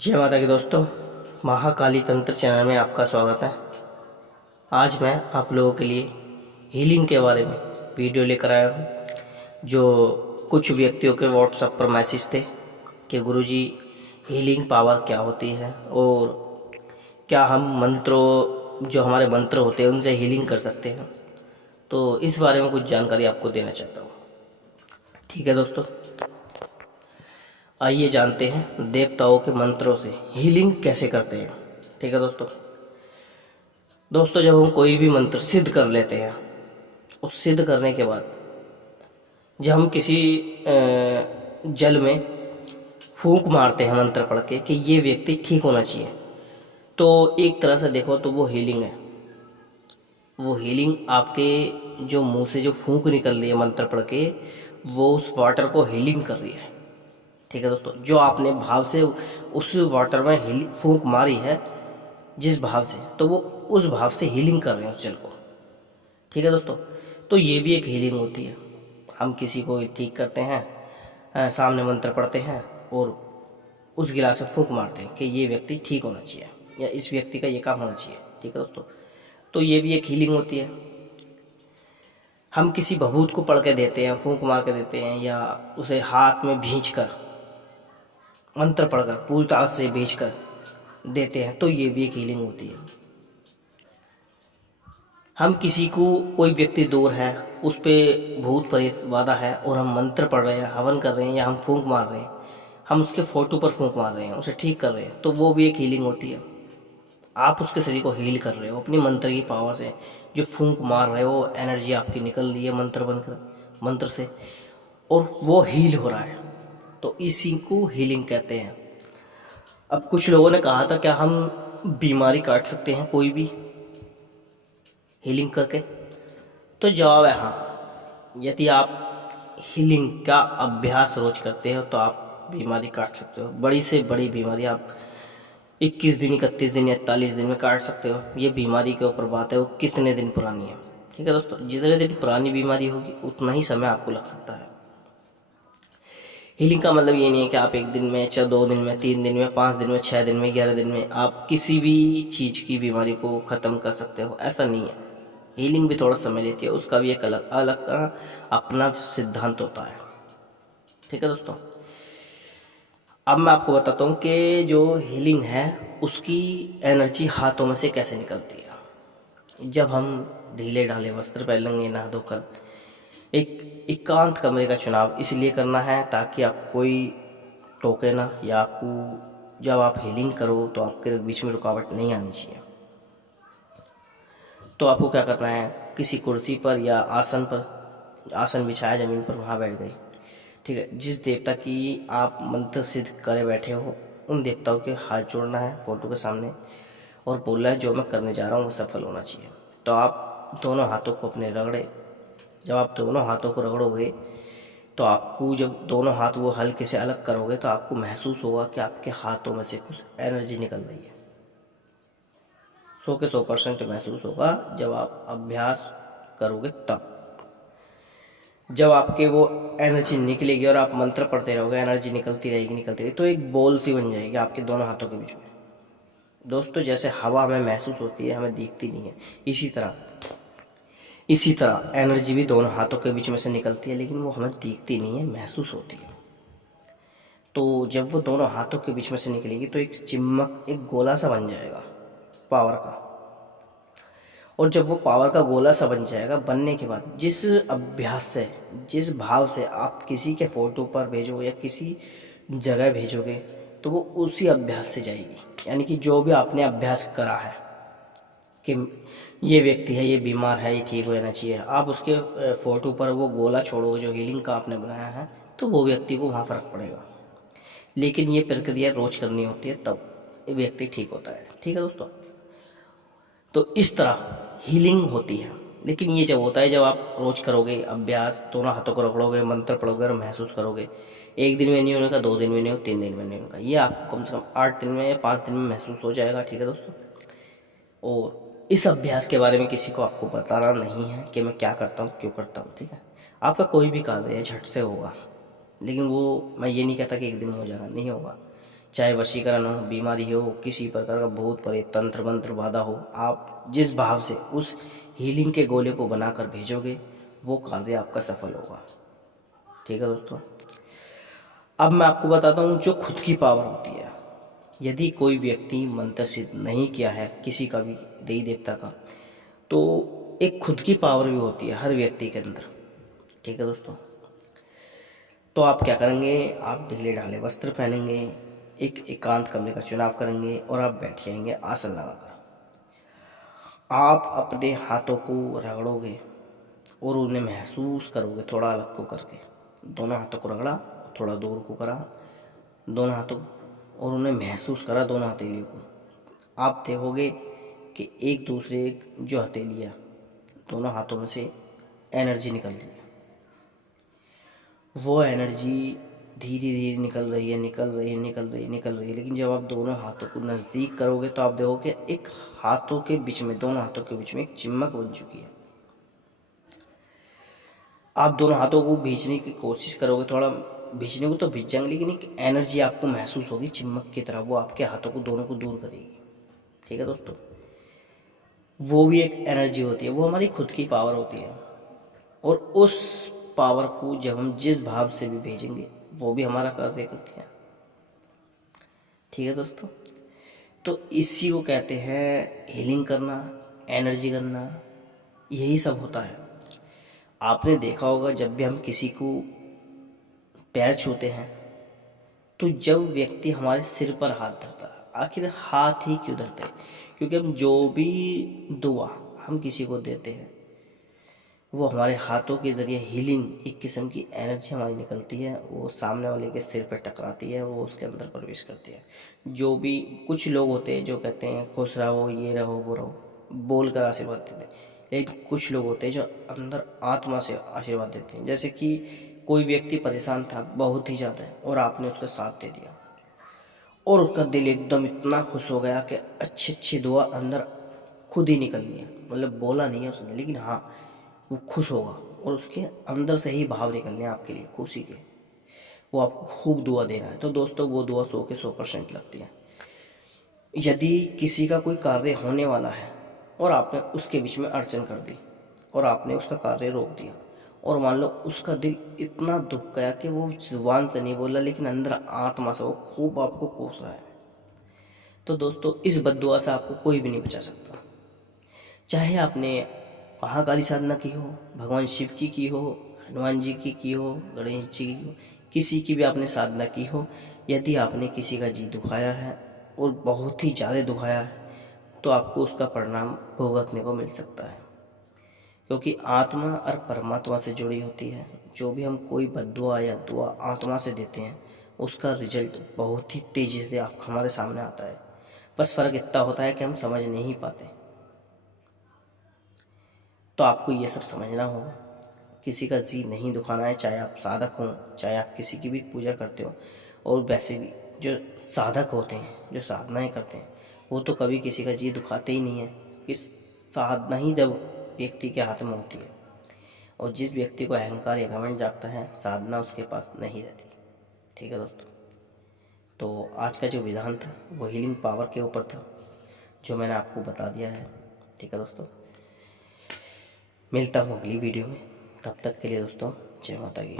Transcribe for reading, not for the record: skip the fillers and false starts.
जय माता की दोस्तों, महाकाली तंत्र चैनल में आपका स्वागत है। आज मैं आप लोगों के लिए हीलिंग के बारे में वीडियो लेकर आया हूँ। जो कुछ व्यक्तियों के व्हाट्सएप पर मैसेज थे कि गुरुजी हीलिंग पावर क्या होती है और क्या हम मंत्रों जो हमारे मंत्र होते हैं उनसे हीलिंग कर सकते हैं। तो इस बारे में कुछ जानकारी आपको देना चाहता हूँ। ठीक है दोस्तों, आइए जानते हैं देवताओं के मंत्रों से हीलिंग कैसे करते हैं। ठीक है दोस्तों, जब हम कोई भी मंत्र सिद्ध कर लेते हैं, उस सिद्ध करने के बाद जब हम किसी जल में फूंक मारते हैं मंत्र पढ़ के कि ये व्यक्ति ठीक होना चाहिए, तो एक तरह से देखो तो वो हीलिंग है। वो हीलिंग आपके जो मुंह से जो फूंक निकल रही है मंत्र पढ़ के, वो उस वाटर को हीलिंग कर रही है। ठीक है दोस्तों, जो आपने भाव से उस वाटर में फूंक मारी है, जिस भाव से, तो वो उस भाव से हीलिंग कर रहे हैं उस जल को। ठीक है दोस्तों, तो ये भी एक हीलिंग होती है। हम किसी को ठीक करते हैं, सामने मंत्र पढ़ते हैं और उस गिलास में फूंक मारते हैं कि ये व्यक्ति ठीक होना चाहिए या इस व्यक्ति का ये काम होना चाहिए। ठीक है दोस्तों, तो ये भी एक हीलिंग होती है। हम किसी भभूत को पढ़ के देते हैं, फूंक मार के देते हैं, या उसे हाथ में भींच कर मंत्र पढ़कर पूरी तरह से भींच कर देते हैं, तो ये भी एक हीलिंग होती है। हम किसी को, कोई व्यक्ति दूर है, उस पर भूत प्रेत वादा है और हम मंत्र पढ़ रहे हैं, हवन कर रहे हैं या हम फूंक मार रहे हैं, हम उसके फोटो पर फूंक मार रहे हैं, उसे ठीक कर रहे हैं, तो वो भी एक हीलिंग होती है। आप उसके शरीर को हील कर रहे हो अपनी मंत्र की पावर से। जो फूंक मार रहे हो, एनर्जी आपकी निकल रही है मंत्र बनकर, मंत्र से, और वो हील हो रहा है, तो इसी को हीलिंग कहते हैं। अब कुछ लोगों ने कहा था क्या हम बीमारी काट सकते हैं कोई भी हीलिंग करके, तो जवाब है हाँ। यदि आप हीलिंग का अभ्यास रोज करते हो तो आप बीमारी काट सकते हो। बड़ी से बड़ी बीमारी आप 21 दिन, 31 दिन या 41 दिन में काट सकते हो। ये बीमारी के ऊपर बात है, वो कितने दिन पुरानी है। ठीक है दोस्तों, जितने दिन पुरानी बीमारी होगी उतना ही समय आपको लग सकता है। हीलिंग का मतलब ये नहीं है कि आप एक दिन में, 2 दिन में, 3 दिन में, 5 दिन में, 6 दिन में, 11 दिन में आप किसी भी चीज़ की बीमारी को ख़त्म कर सकते हो, ऐसा नहीं है। हीलिंग भी थोड़ा समय लेती है, उसका भी एक अलग अलग का अपना सिद्धांत होता है। ठीक है दोस्तों, अब मैं आपको बताता हूँ कि जो हीलिंग है उसकी एनर्जी हाथों में से कैसे निकलती है। जब हम ढीले ढाले वस्त्र पहनेंगे, नहा धोकर, एक एकांत कमरे का चुनाव इसलिए करना है ताकि आप कोई टोके ना, या आपको जब आप हीलिंग करो तो आपके बीच में रुकावट नहीं आनी चाहिए। तो आपको क्या करना है, किसी कुर्सी पर या आसन पर, आसन बिछाया ज़मीन पर, वहाँ बैठ गए। ठीक है, जिस देवता की आप मंत्र सिद्ध करे बैठे हो, उन देवताओं के हाथ जोड़ना है फोटो के सामने और बोलना है जो मैं करने जा रहा हूँ वो सफल होना चाहिए। तो आप दोनों हाथों को अपने रगड़े। जब आप दोनों हाथों को रगड़ोगे तो आपको, जब दोनों हाथ वो हल्के से अलग करोगे तो आपको महसूस होगा कि आपके हाथों में से कुछ एनर्जी निकल रही है। 100 के 100% महसूस होगा जब आप अभ्यास करोगे। तब जब आपके वो एनर्जी निकलेगी और आप मंत्र पढ़ते रहोगे, एनर्जी निकलती रहेगी, तो एक बॉल सी बन जाएगी आपके दोनों हाथों के बीच में। दोस्तों, जैसे हवा हमें महसूस होती है, हमें दिखती नहीं है, इसी तरह एनर्जी भी दोनों हाथों के बीच में से निकलती है, लेकिन वो हमें दिखती नहीं है, महसूस होती है। तो जब वो दोनों हाथों के बीच में से निकलेगी तो एक चिमक, एक गोला सा बन जाएगा पावर का। और जब वो पावर का गोला सा बन जाएगा, बनने के बाद जिस अभ्यास से, जिस भाव से आप किसी के फोटो पर भेजोगे या किसी जगह भेजोगे, तो वो उसी अभ्यास से जाएगी। यानी कि जो भी आपने अभ्यास करा है कि ये व्यक्ति है, ये बीमार है, ये ठीक होना चाहिए, आप उसके फोटो पर वो गोला छोड़ोगे जो हीलिंग का आपने बनाया है, तो वो व्यक्ति को वहाँ फ़र्क पड़ेगा। लेकिन ये प्रक्रिया रोज करनी होती है, तब व्यक्ति ठीक होता है। ठीक है दोस्तों, तो इस तरह हीलिंग होती है। लेकिन ये जब होता है, जब आप रोज करोगे अभ्यास, दोनों हाथों को रगड़ोगे, मंत्र पढ़ोगे और महसूस करोगे। एक दिन में नहीं होने का, 2 दिन में नहीं हो, 3 दिन में नहीं होगा, ये आपको कम से कम 8 दिन में या 5 दिन में महसूस हो जाएगा। ठीक है दोस्तों, और इस अभ्यास के बारे में किसी को आपको बताना नहीं है कि मैं क्या करता हूँ, क्यों करता हूँ। ठीक है, आपका कोई भी कार्य है झट से होगा, लेकिन वो, मैं ये नहीं कहता कि एक दिन में हो जाएगा, नहीं होगा। चाहे वशीकरण हो, बीमारी हो, किसी प्रकार का भूत प्रेत तंत्र मंत्र बाधा हो, आप जिस भाव से उस हीलिंग के गोले को बनाकर भेजोगे वो कार्य आपका सफल होगा। ठीक है दोस्तों। अब मैं आपको बताता हूँ जो खुद की पावर होती है। यदि कोई व्यक्ति मंत्र सिद्ध नहीं किया है किसी का भी देवी देवता का, तो एक खुद की पावर भी होती है हर व्यक्ति के अंदर। ठीक है दोस्तों। तो आप क्या करेंगे, आप ढीले ढाले वस्त्र पहनेंगे, एक एकांत कमरे का चुनाव करेंगे और आप बैठ जाएंगे आसन लगाकर। आप अपने हाथों को रगड़ोगे और उन्हें महसूस करोगे, थोड़ा अलग को करके दोनों हाथों को रगड़ा, थोड़ा दूर को करा दोनों हाथों, और उन्हें महसूस करा दोनों हथेलियों को। आप देखोगे कि एक दूसरे जो हथेलियाँ दोनों हाथों में से एनर्जी निकल रही है, वो एनर्जी धीरे धीरे निकल रही है, लेकिन जब आप दोनों हाथों को नज़दीक करोगे तो आप देखोगे एक हाथों के बीच में, दोनों हाथों के बीच में एक चिम्मक बन चुकी है। आप दोनों हाथों को भींचने की कोशिश करोगे, थोड़ा भींचने को तो भींच जाएंगे, लेकिन एक एनर्जी आपको महसूस होगी चिम्मक की तरह, वो आपके हाथों को दोनों को दूर करेगी। ठीक है दोस्तों। वो भी एक एनर्जी होती है, वो हमारी खुद की पावर होती है, और उस पावर को जब हम जिस भाव से भी भेजेंगे वो भी हमारा कार्य करती है। ठीक है दोस्तों। तो इसी को कहते हैं हीलिंग करना, एनर्जी करना, यही सब होता है। आपने देखा होगा जब भी हम किसी को पैर छूते हैं तो जब व्यक्ति हमारे सिर पर हाथ धरता है, आखिर हाथ ही क्यों धरता है? क्योंकि हम जो भी दुआ हम किसी को देते हैं वो हमारे हाथों के ज़रिए हीलिंग, एक किस्म की एनर्जी हमारी निकलती है, वो सामने वाले के सिर पर टकराती है, वो उसके अंदर प्रवेश करती है। जो भी कुछ लोग होते हैं जो कहते हैं खुश रहो, ये रहो, वो रहो, बोल कर आशीर्वाद देते हैं, लेकिन कुछ लोग होते हैं जो अंदर आत्मा से आशीर्वाद देते हैं। जैसे कि कोई व्यक्ति परेशान था बहुत ही ज़्यादा और आपने उसका साथ दे दिया और उसका दिल एकदम इतना खुश हो गया कि अच्छी अच्छी दुआ अंदर खुद ही निकलनी है, मतलब बोला नहीं है उसने, लेकिन हाँ वो खुश होगा और उसके अंदर से ही भाव निकलने हैं आपके लिए खुशी के, वो आपको खूब दुआ दे रहा है। तो दोस्तों वो दुआ 100 के 100% लगती है। यदि किसी का कोई कार्य होने वाला है और आपने उसके बीच में अड़चन कर दी और आपने उसका कार्य रोक दिया, और मान लो उसका दिल इतना दुख गया कि वो जुबान से नहीं बोला लेकिन अंदर आत्मा से वो खूब आपको कोस रहा है, तो दोस्तों इस बद्दुआ से आपको कोई भी नहीं बचा सकता। चाहे आपने महाकाली साधना की हो, भगवान शिव की हो, हनुमान जी की हो, गणेश जी की हो, किसी की भी आपने साधना की हो, यदि आपने किसी का जी दुखाया है और बहुत ही ज़्यादा दुखाया है तो आपको उसका परिणाम भुगतने को मिल सकता है, क्योंकि आत्मा और परमात्मा से जुड़ी होती है। जो भी हम कोई बद्दुआ या दुआ आत्मा से देते हैं उसका रिजल्ट बहुत ही तेज़ी से आप हमारे सामने आता है। बस फ़र्क इतना होता है कि हम समझ नहीं पाते। तो आपको ये सब समझना होगा, किसी का जी नहीं दुखाना है, चाहे आप साधक हों, चाहे आप किसी की भी पूजा करते हो। और वैसे भी जो साधक होते हैं, जो साधनाएं करते हैं, वो तो कभी किसी का जी दुखाते ही नहीं है, कि साधना ही जब व्यक्ति के हाथ में होती है। और जिस व्यक्ति को अहंकार या घमंड जागता है, साधना उसके पास नहीं रहती। ठीक है दोस्तों। तो आज का जो विधान था वो हीलिंग पावर के ऊपर था, जो मैंने आपको बता दिया है। ठीक है दोस्तों, मिलता हूँ अगली वीडियो में, तब तक के लिए दोस्तों जय माता की।